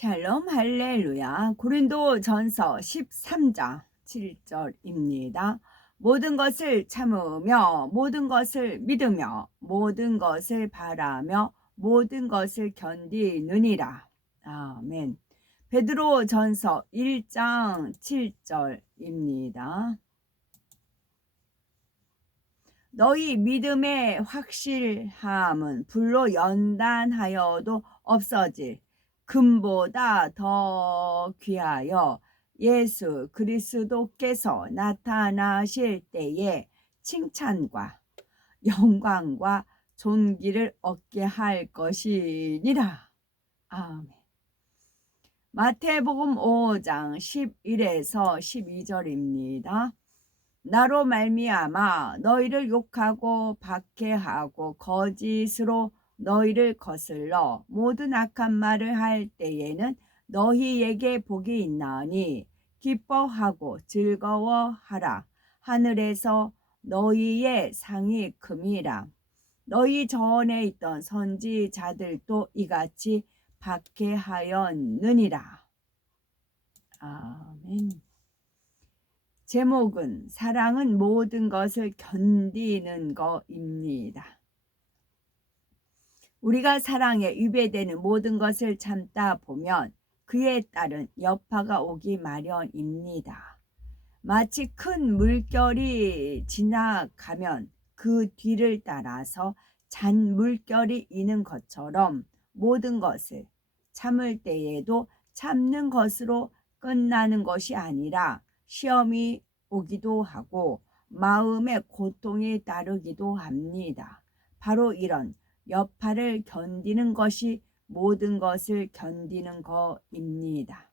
샬롬 할렐루야. 고린도 전서 13장 7절입니다. 모든 것을 참으며 모든 것을 믿으며 모든 것을 바라며 모든 것을 견디느니라. 아멘. 베드로 전서 1장 7절입니다. 너희 믿음의 확실함은 불로 연단하여도 없어질 금보다 더 귀하여 예수 그리스도께서 나타나실 때에 칭찬과 영광과 존귀를 얻게 할 것이니라. 아멘. 마태복음 5장 11에서 12절입니다. 나로 말미암아 너희를 욕하고 박해하고 거짓으로 너희를 거슬러 모든 악한 말을 할 때에는 너희에게 복이 있나니 기뻐하고 즐거워하라. 하늘에서 너희의 상이 큼이라. 너희 전에 있던 선지자들도 이같이 박해하였느니라. 아멘. 제목은 사랑은 모든 것을 견디는 것입니다. 우리가 사랑에 위배되는 모든 것을 참다 보면 그에 따른 여파가 오기 마련입니다. 마치 큰 물결이 지나가면 그 뒤를 따라서 잔 물결이 있는 것처럼 모든 것을 참을 때에도 참는 것으로 끝나는 것이 아니라 시험이 오기도 하고 마음의 고통이 따르기도 합니다. 바로 이런 여파를 견디는 것이 모든 것을 견디는 것입니다.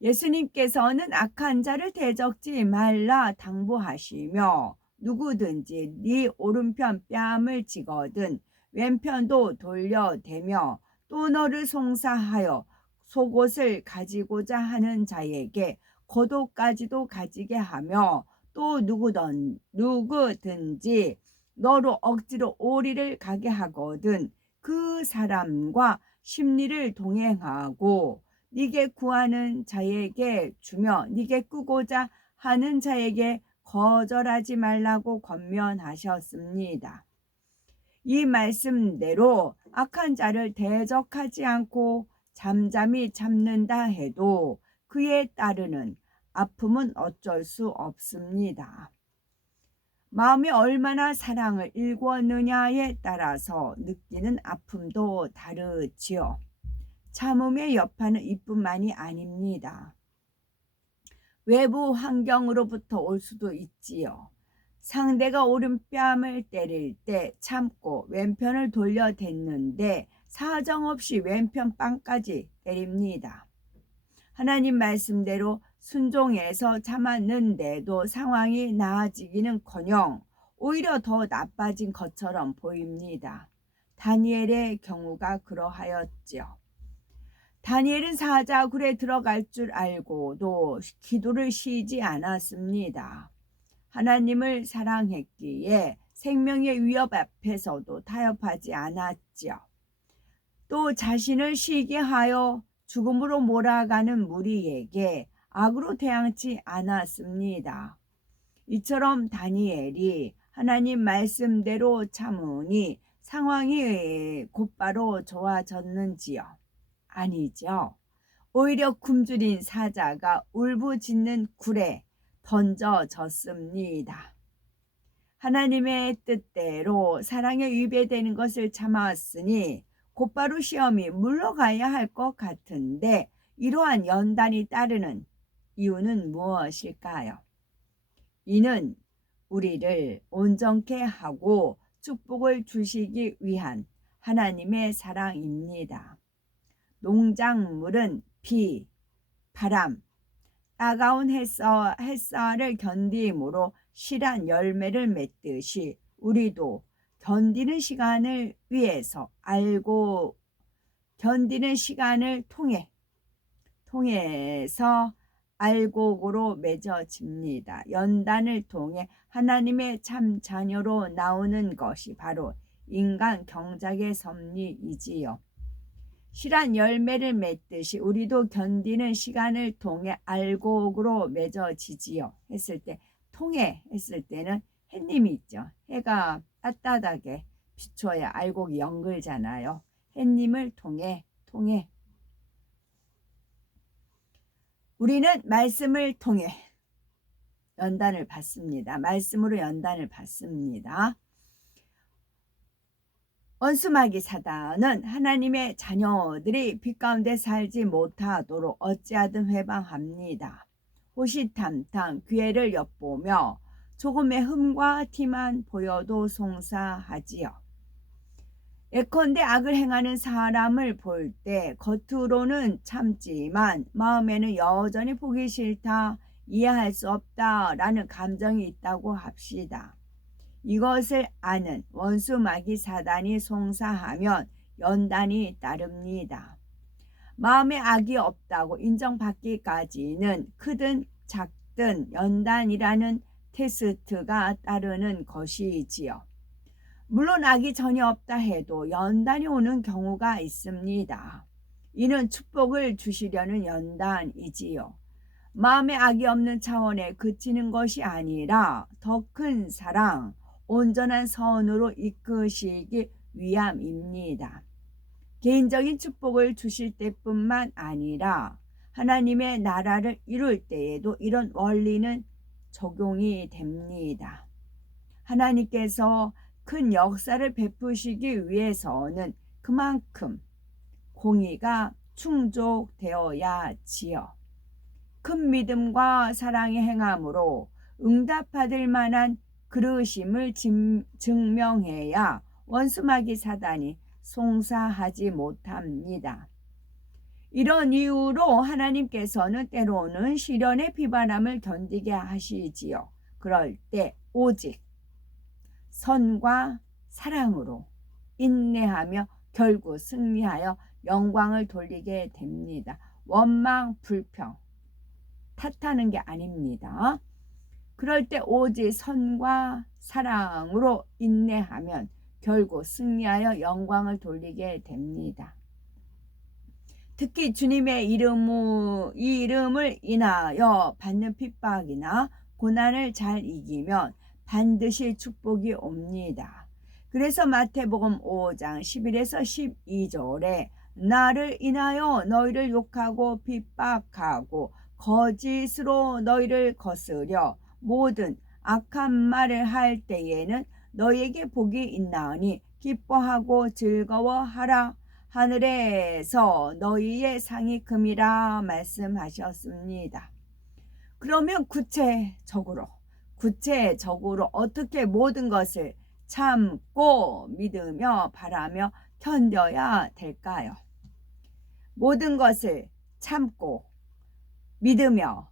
예수님께서는 악한 자를 대적지 말라 당부하시며 누구든지 네 오른편 뺨을 치거든 왼편도 돌려대며 또 너를 송사하여 속옷을 가지고자 하는 자에게 겉옷까지도 가지게 하며 또 누구든지 너로 억지로 오리를 가게 하거든 그 사람과 심리를 동행하고 네게 구하는 자에게 주며 네게 꾸고자 하는 자에게 거절하지 말라고 권면하셨습니다. 이 말씀대로 악한 자를 대적하지 않고 잠잠히 참는다 해도 그에 따르는 아픔은 어쩔 수 없습니다. 마음이 얼마나 사랑을 일구었느냐에 따라서 느끼는 아픔도 다르지요. 참음의 여파는 이뿐만이 아닙니다. 외부 환경으로부터 올 수도 있지요. 상대가 오른뺨을 때릴 때 참고 왼편을 돌려댔는데 사정없이 왼편 뺨까지 때립니다. 하나님 말씀대로 순종해서 참았는데도 상황이 나아지기는커녕 오히려 더 나빠진 것처럼 보입니다. 다니엘의 경우가 그러하였지요. 다니엘은 사자굴에 들어갈 줄 알고도 기도를 쉬지 않았습니다. 하나님을 사랑했기에 생명의 위협 앞에서도 타협하지 않았지요. 또 자신을 쉬게 하여 죽음으로 몰아가는 무리에게 악으로 대항치 않았습니다. 이처럼 다니엘이 하나님 말씀대로 참으니 상황이 곧바로 좋아졌는지요? 아니죠. 오히려 굶주린 사자가 울부짖는 굴에 던져졌습니다. 하나님의 뜻대로 사랑에 위배되는 것을 참아왔으니 곧바로 시험이 물러가야 할 것 같은데 이러한 연단이 따르는 이유는 무엇일까요? 이는 우리를 온전케 하고 축복을 주시기 위한 하나님의 사랑입니다. 농작물은 비, 바람, 따가운 햇살을 견디므로 실한 열매를 맺듯이 우리도 견디는 시간을 위해서 견디는 시간을 통해서 알곡으로 맺어집니다. 연단을 통해 하나님의 참 자녀로 나오는 것이 바로 인간 경작의 섭리이지요. 실한 열매를 맺듯이 우리도 견디는 시간을 통해 알곡으로 맺어지지요. 했을 때 통해 했을 때는 햇님이 있죠. 해가 따뜻하게 비춰야 알곡이 연글잖아요. 햇님을 통해 우리는 말씀을 통해 연단을 받습니다. 말씀으로 연단을 받습니다. 원수마귀 사단은 하나님의 자녀들이 빛 가운데 살지 못하도록 어찌하든 회방합니다. 호시탐탐 기회를 엿보며 조금의 흠과 티만 보여도 송사하지요. 예컨대 악을 행하는 사람을 볼 때 겉으로는 참지만 마음에는 여전히 보기 싫다, 이해할 수 없다 라는 감정이 있다고 합시다. 이것을 아는 원수마귀 사단이 송사하면 연단이 따릅니다. 마음에 악이 없다고 인정받기까지는 크든 작든 연단이라는 테스트가 따르는 것이지요. 물론 악이 전혀 없다 해도 연단이 오는 경우가 있습니다. 이는 축복을 주시려는 연단이지요. 마음에 악이 없는 차원에 그치는 것이 아니라 더 큰 사랑, 온전한 선으로 이끄시기 위함입니다. 개인적인 축복을 주실 때뿐만 아니라 하나님의 나라를 이룰 때에도 이런 원리는 적용이 됩니다. 하나님께서 큰 역사를 베푸시기 위해서는 그만큼 공의가 충족되어야 지요. 큰 믿음과 사랑의 행함으로 응답받을 만한 그릇임을 증명해야 원수마귀 사단이 송사하지 못합니다. 이런 이유로 하나님께서는 때로는 시련의 비바람을 견디게 하시지요. 그럴 때 오직 선과 사랑으로 인내하며 결국 승리하여 영광을 돌리게 됩니다. 원망, 불평, 탓하는 게 아닙니다. 그럴 때 오직 선과 사랑으로 인내하면 결국 승리하여 영광을 돌리게 됩니다. 특히 주님의 이름을 인하여 받는 핍박이나 고난을 잘 이기면 반드시 축복이 옵니다. 그래서 마태복음 5장 11에서 12절에 나를 인하여 너희를 욕하고 핍박하고 거짓으로 너희를 거스려 모든 악한 말을 할 때에는 너희에게 복이 있나니 기뻐하고 즐거워하라. 하늘에서 너희의 상이 금이라 말씀하셨습니다. 그러면 구체적으로 어떻게 모든 것을 참고 믿으며 바라며 견뎌야 될까요? 모든 것을 참고 믿으며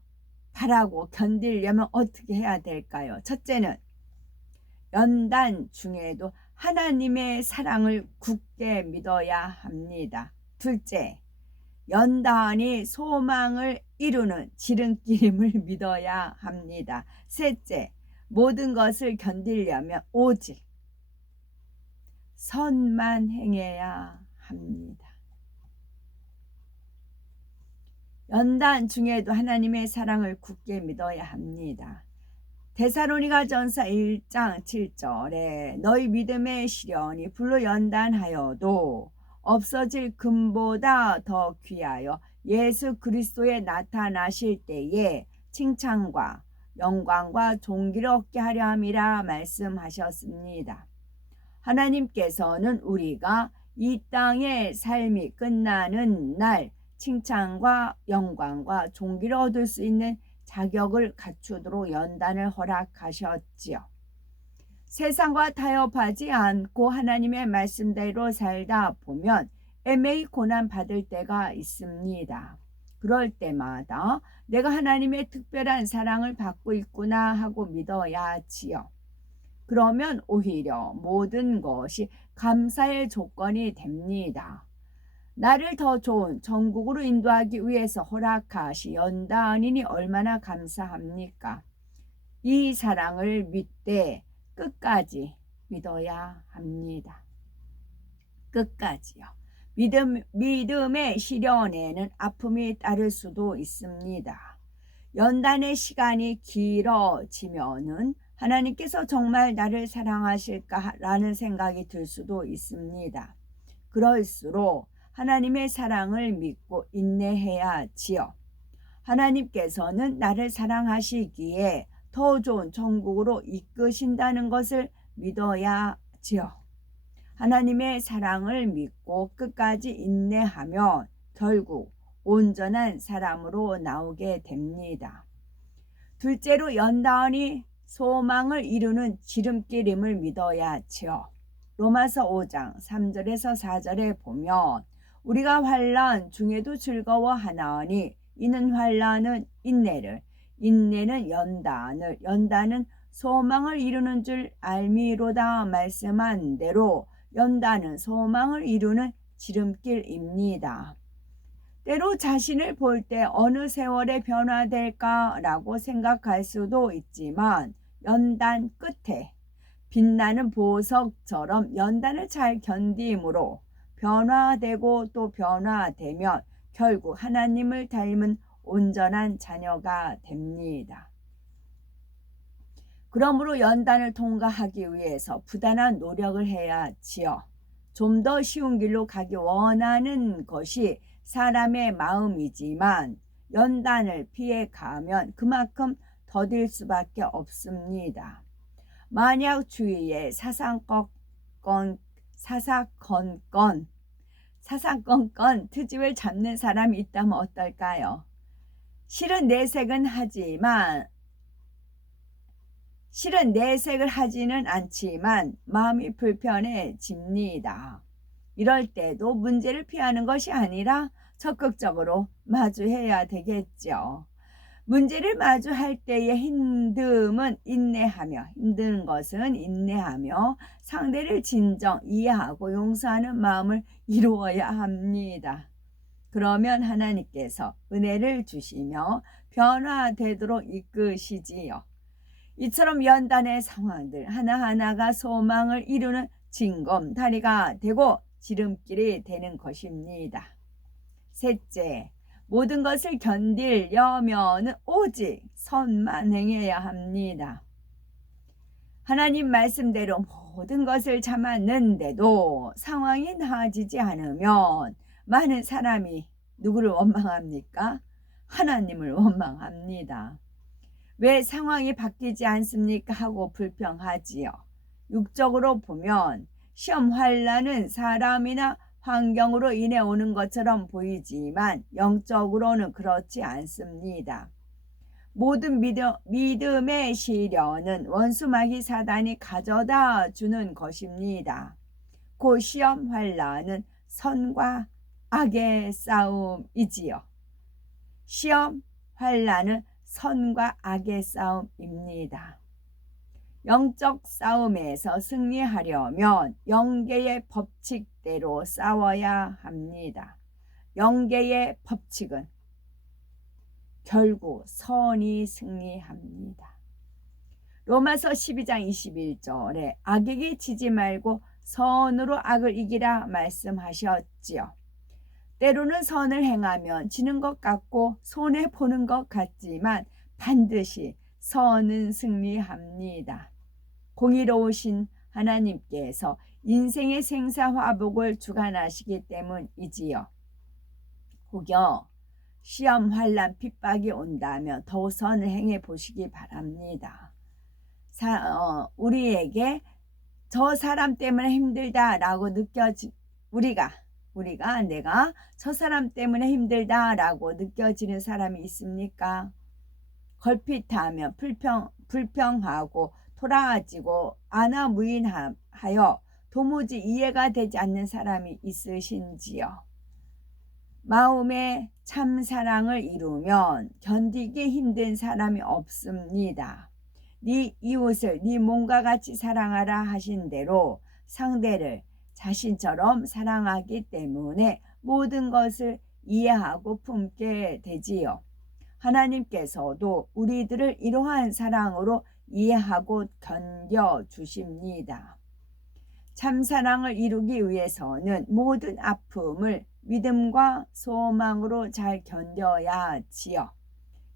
바라고 견디려면 어떻게 해야 될까요? 첫째는 연단 중에도 하나님의 사랑을 굳게 믿어야 합니다. 둘째, 연단이 소망을 이루는 지름길임을 믿어야 합니다. 셋째, 모든 것을 견디려면 오직 선만 행해야 합니다. 연단 중에도 하나님의 사랑을 굳게 믿어야 합니다. 데살로니가전서 1장 7절에 너희 믿음의 시련이 불로 연단하여도 없어질 금보다 더 귀하여 예수 그리스도에 나타나실 때에 칭찬과 영광과 존귀를 얻게 하려 함이라 말씀하셨습니다. 하나님께서는 우리가 이 땅의 삶이 끝나는 날 칭찬과 영광과 존귀를 얻을 수 있는 자격을 갖추도록 연단을 허락하셨지요. 세상과 타협하지 않고 하나님의 말씀대로 살다 보면 애매히 고난받을 때가 있습니다. 그럴 때마다 내가 하나님의 특별한 사랑을 받고 있구나 하고 믿어야지요. 그러면 오히려 모든 것이 감사의 조건이 됩니다. 나를 더 좋은 천국으로 인도하기 위해서 허락하시 연단이니 얼마나 감사합니까? 이 사랑을 믿되 끝까지 믿어야 합니다. 끝까지요. 믿음의 시련에는 아픔이 따를 수도 있습니다. 연단의 시간이 길어지면은 하나님께서 정말 나를 사랑하실까라는 생각이 들 수도 있습니다. 그럴수록 하나님의 사랑을 믿고 인내해야 지요. 하나님께서는 나를 사랑하시기에 더 좋은 천국으로 이끄신다는 것을 믿어야 지요. 하나님의 사랑을 믿고 끝까지 인내하면 결국 온전한 사람으로 나오게 됩니다. 둘째로 연단이 소망을 이루는 지름길임을 믿어야지요. 로마서 5장 3절에서 4절에 보면 우리가 환난 중에도 즐거워하나니 이는 환난은 인내를, 인내는 연단을, 연단은 소망을 이루는 줄 알미로다 말씀한 대로 연단은 소망을 이루는 지름길입니다. 때로 자신을 볼 때 어느 세월에 변화될까라고 생각할 수도 있지만 연단 끝에 빛나는 보석처럼 연단을 잘 견디므로 변화되고 또 변화되면 결국 하나님을 닮은 온전한 자녀가 됩니다. 그러므로 연단을 통과하기 위해서 부단한 노력을 해야지요. 좀 더 쉬운 길로 가기 원하는 것이 사람의 마음이지만 연단을 피해 가면 그만큼 더딜 수밖에 없습니다. 만약 주위에 사사건건 트집을 잡는 사람이 있다면 어떨까요? 실은 내색을 하지는 않지만 마음이 불편해집니다. 이럴 때도 문제를 피하는 것이 아니라 적극적으로 마주해야 되겠죠. 문제를 마주할 때의 힘든 것은 인내하며 상대를 진정 이해하고 용서하는 마음을 이루어야 합니다. 그러면 하나님께서 은혜를 주시며 변화되도록 이끄시지요. 이처럼 연단의 상황들 하나하나가 소망을 이루는 징검다리가 되고 지름길이 되는 것입니다. 셋째, 모든 것을 견디려면 오직 선만 행해야 합니다. 하나님 말씀대로 모든 것을 참았는데도 상황이 나아지지 않으면 많은 사람이 누구를 원망합니까? 하나님을 원망합니다. 왜 상황이 바뀌지 않습니까? 하고 불평하지요. 육적으로 보면 시험 환난은 사람이나 환경으로 인해 오는 것처럼 보이지만 영적으로는 그렇지 않습니다. 모든 믿음의 시련은 원수 마귀 사단이 가져다 주는 것입니다. 그 시험 환난은 선과 악의 싸움이지요. 시험 환난은 선과 악의 싸움입니다. 영적 싸움에서 승리하려면 영계의 법칙대로 싸워야 합니다. 영계의 법칙은 결국 선이 승리합니다. 로마서 12장 21절에 악에게 지지 말고 선으로 악을 이기라 말씀하셨지요. 때로는 선을 행하면 지는 것 같고 손해보는 것 같지만 반드시 선은 승리합니다. 공의로우신 하나님께서 인생의 생사화복을 주관하시기 때문이지요. 혹여 시험 환난 핍박이 온다면 더욱 선을 행해 보시기 바랍니다. 우리에게 저 사람 때문에 힘들다라고 내가 저 사람 때문에 힘들다라고 느껴지는 사람이 있습니까? 걸핏하며 불평하고 토라지고 안하무인하여 도무지 이해가 되지 않는 사람이 있으신지요? 마음의 참 사랑을 이루면 견디기 힘든 사람이 없습니다. 네 이웃을 네 몸과 같이 사랑하라 하신 대로 상대를 자신처럼 사랑하기 때문에 모든 것을 이해하고 품게 되지요. 하나님께서도 우리들을 이러한 사랑으로 이해하고 견뎌 주십니다. 참사랑을 이루기 위해서는 모든 아픔을 믿음과 소망으로 잘 견뎌야 지요.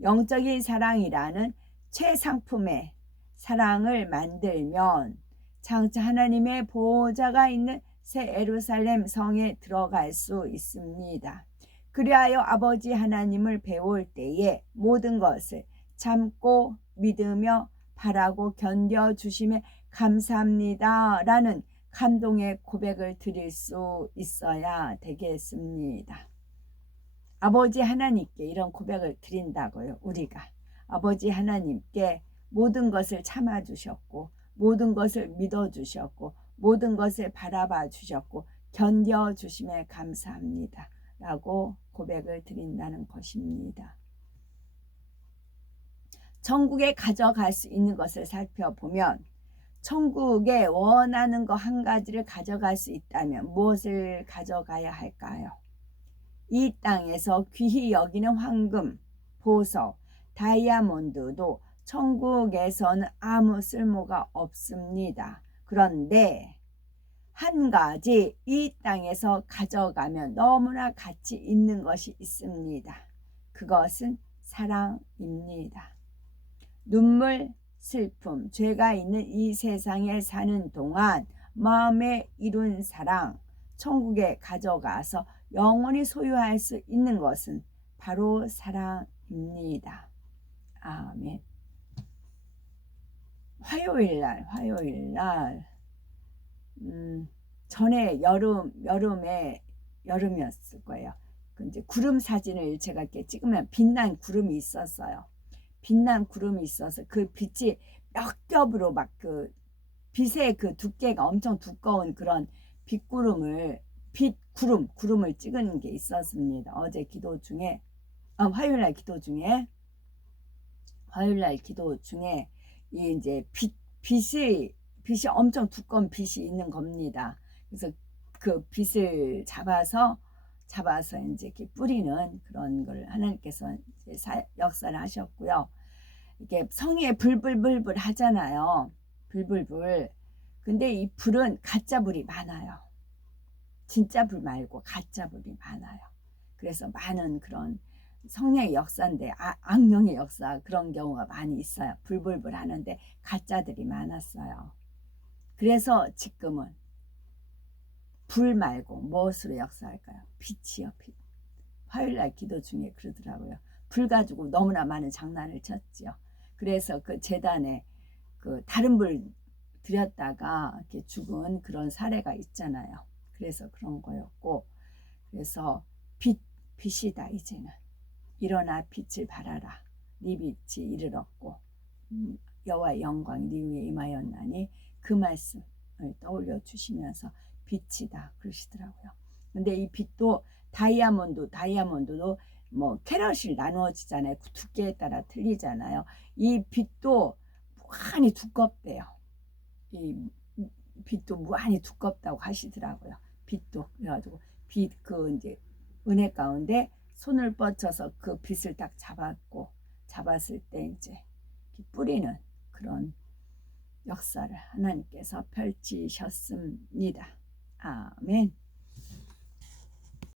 영적인 사랑이라는 최상품의 사랑을 만들면 장차 하나님의 보호자가 있는 새 예루살렘 성에 들어갈 수 있습니다. 그리하여 아버지 하나님을 배울 때에 모든 것을 참고 믿으며 바라고 견뎌주심에 감사합니다 라는 감동의 고백을 드릴 수 있어야 되겠습니다. 아버지 하나님께 이런 고백을 드린다고요. 우리가 아버지 하나님께 모든 것을 참아주셨고 모든 것을 믿어주셨고 모든 것을 바라봐 주셨고 견뎌주심에 감사합니다 라고 고백을 드린다는 것입니다. 천국에 가져갈 수 있는 것을 살펴보면 천국에 원하는 거 한 가지를 가져갈 수 있다면 무엇을 가져가야 할까요? 이 땅에서 귀히 여기는 황금, 보석, 다이아몬드도 천국에서는 아무 쓸모가 없습니다. 그런데 한 가지 이 땅에서 가져가면 너무나 가치 있는 것이 있습니다. 그것은 사랑입니다. 눈물, 슬픔, 죄가 있는 이 세상에 사는 동안 마음에 이룬 사랑, 천국에 가져가서 영원히 소유할 수 있는 것은 바로 사랑입니다. 아멘. 화요일날 전에 여름이었을 거예요. 이제 구름 사진을 제가 이렇게 찍으면 빛난 구름이 있었어요. 빛난 구름이 있어서 그 빛이 몇 겹으로 막 그 빛의 그 두께가 엄청 두꺼운 그런 구름을 찍은 게 있었습니다. 어제 기도 중에 화요일날 기도 중에 이 이제 빛이 엄청 두꺼운 빛이 있는 겁니다. 그래서 그 빛을 잡아서 이제 이렇게 뿌리는 그런 걸 하나님께서 이제 역사를 하셨고요. 이게 성에 불불불불 하잖아요. 불불불. 근데 이 불은 가짜 불이 많아요. 진짜 불 말고 가짜 불이 많아요. 그래서 많은 그런 성령의 역사인데 악령의 역사 그런 경우가 많이 있어요. 불불불 하는데 가짜들이 많았어요. 그래서 지금은 불 말고 무엇으로 역사할까요? 빛이요, 빛. 화요일날 기도 중에 그러더라고요. 불 가지고 너무나 많은 장난을 쳤지요. 그래서 그 재단에 그 다른 불 들였다가 이렇게 죽은 그런 사례가 있잖아요. 그래서 그런 거였고, 그래서 빛이다 이제는. 일어나 빛을 발하라. 네 빛이 이르렀고 여호와의 영광이 네 위에 임하였나니 그 말씀을 떠올려 주시면서 빛이다 그러시더라고요. 근데 이 빛도 다이아몬드도 뭐 캐럿이 나누어지잖아요. 두께에 따라 틀리잖아요. 이 빛도 무한히 두껍대요. 이 빛도 무한히 두껍다고 하시더라고요. 빛도 그래가지고 그 이제 은혜 가운데 손을 뻗쳐서 그 빛을 딱 잡았을 때 이제 뿌리는 그런 역사를 하나님께서 펼치셨습니다. 아멘.